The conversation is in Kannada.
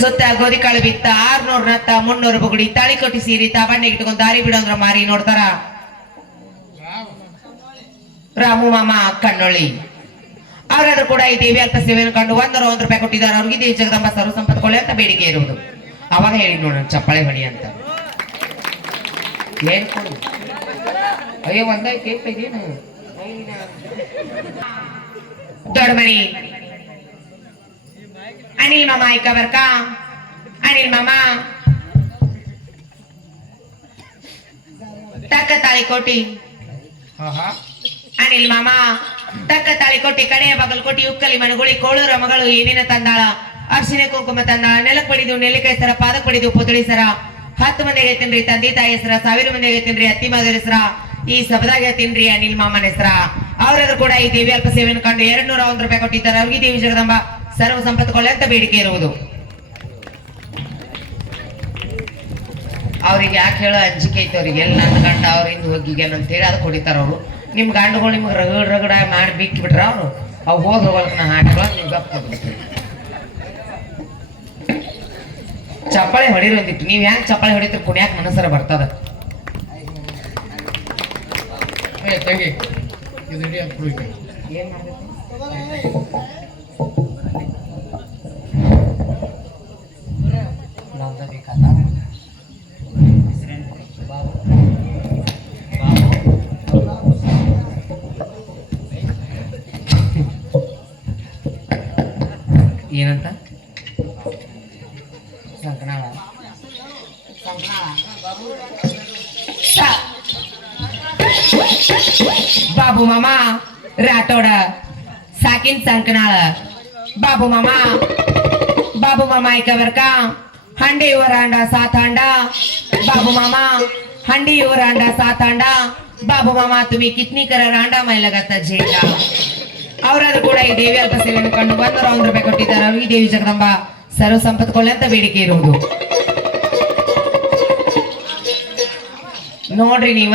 ಸುತ್ತ ಗೋಧಿ ಕಾಳು ಬಿತ್ತ 600 ನತ್ತ 300 ಬುಗುಡಿ ತಾಳಿ ಕೊಟ್ಟಿ ಸೀರಿ ತಾಬಣ್ಣೆ ಇಟ್ಕೊಂಡು ದಾರಿ ಬಿಡೋಂದ್ರ ಮಾರಿ ನೋಡ್ತಾರ ರಾಮು ಮಾಮ ಕಣ್ಣೊಳ್ಳಿ. ಅವರಾದ್ರೂ ಕೂಡ ಈ ದೇವಿ ಅಲ್ಪ ಸೇವೆಯನ್ನು ಕಂಡು 101 ರೂಪಾಯಿ ಕೊಟ್ಟಿದ್ದಾರೆ. ಅವ್ರಿಗೆ ದೇವಿ ಜಗದಂಬ ಸರ್ವ ಸಂಪತ್ಕೊಳ್ಳಿ ಅಂತ ಬೇಡಿಕೆ ಇರುವುದು. ಅವಾಗ ಹೇಳಿ ನೋಡೋಣ ಚಪ್ಪಾಳೆ ಹೊಡಿ ಅಂತ. ಏನ್ ಕೊಡು ಅಯ್ಯೋ ಒಂದಾಯ್ತು ಕೇಳ್ತಿದ್ದೇನು ದೊಡ್ಡ ಮನಿ ಅನಿಲ್ ಮಾಮ ಐಕ ಬರ್ಕ ಅನಿಲ್ ಮಾಮ ತಕ್ಕ ತಾಳಿ ಕೋಟಿ ಅನಿಲ್ ಮಾಮ ತಕ್ಕ ತಾಳಿ ಕೊಟ್ಟಿ ಕಡೆಯ ಬಗಲ್ಕೋಟಿ ಉಕ್ಕಲಿ ಮನಗುಳಿ ಕೋಳೂರ ಮಗಳು ಏನೇನ ತಂದಾಳ ಅರ್ಶಿನ ಕುಂಕುಮ ತಂದಾಳ ನೆಲಕ್ ಪಡಿದು ನೆಲ್ಲಿಕಾಯಿ ಸರ ಪಾದಕ್ ಪಡಿದು ಪುತಳಿ ಸರ 10 ಮಂದಿಗೆ ತಿನ್ರಿ ತಂದೆ ತಾಯಿ ಹೆಸರ 1000 ಮಂದಿಗೆ ತಿನ್ರಿ ಅತ್ತಿ ಮಗರ ಹೆಸರ ಈ ಸಭದಾಗ ತಿನ್ರಿ ಅನಿಲ್ ಮಾಮನ ಹೆಸರ. ಅವರಾದ್ರೂ ಕೂಡ ಈ ದೇವಿ ಅಲ್ಪ ಸೇವೆಯನ್ನು ಕಂಡು 201 ರೂಪಾಯಿ ಕೊಟ್ಟಿದ್ದಾರೆ. ಅವ್ರಿಗೆ ದೇವಿ ಜಗದಂಬ ಸರ್ವ ಸಂಪತ್ಕೊಳ್ಳಿ ಅಂತ ಬೇಡಿಕೆ ಇರುವುದು. ಅವ್ರಿಗೆ ಯಾಕೆ ಹೇಳೋ ಅಂಜಿಕೆ ಐತೆ ಅವ್ರಿಗೆ ಎಲ್ಲಿ ನನ್ನ ಗಂಡ ಅವ್ರಿಂದ ಹೋಗಿಗೇನು ಅಂತೇಳಿ ಅದು ಕೊಡಿತಾರ ಅವರು. ನಿಮ್ ಗಂಡುಗಳು ನಿಮ್ಗೆ ರಗಡ ಮಾಡಿ ಬಿಕ್ಕಿ ಬಿಟ್ರ ಅವರು ಅವು ಹೋದ್ರ ಹೊಲಕ್ ನಾ ಹಾಕಲ್ಲ ನೀವು ಗಪ್ಪ ಚಪ್ಪಾಳೆ ಹೊಡಿರಿ ಒಂದಿಟ್ಟು. ನೀವ್ ಹೆಂಗ್ ಚಪ್ಪಾಳೆ ಹೊಡಿತೀರಿ ಕುಣ್ಯಾಕ ಮನಸ್ಸರ ಬರ್ತದ. ಏನ್ ಬೇಕಾದ ಏನಂತ ಸಂಕನಾಳ ಬಾಬು ಮಾಮ ರಾಠೋಡ ಸಾಕಿನ್ ಸಂಕನಾಳ ಬಾಬು ಮಾಮ ऐका बर का हंडी वर अंडा 7 अंडा बाबू मामा हंडी वर अंडा 7 अंडा बाबू मामा तुम्ही कितनी करा अंडा मैं लगाता झेंडा ಅವರಾದ್ರೂ ಕೂಡ ಈ ದೇವಿ ಅಲ್ಪ ಸೇವೆಯನ್ನು ಕಂಡು 101 ರೂಪಾಯಿ ಕೊಟ್ಟಿದ್ದಾರೆ. ಅವರಿಗೆ ದೇವಿ ಜಗದಂಬ ಸರ್ವ ಸಂಪತ್ಕೊಳ್ಳಿ ಅಂತ ಬೇಡಿಕೆ ಇರುವುದು. ನೋಡ್ರಿ ನೀವ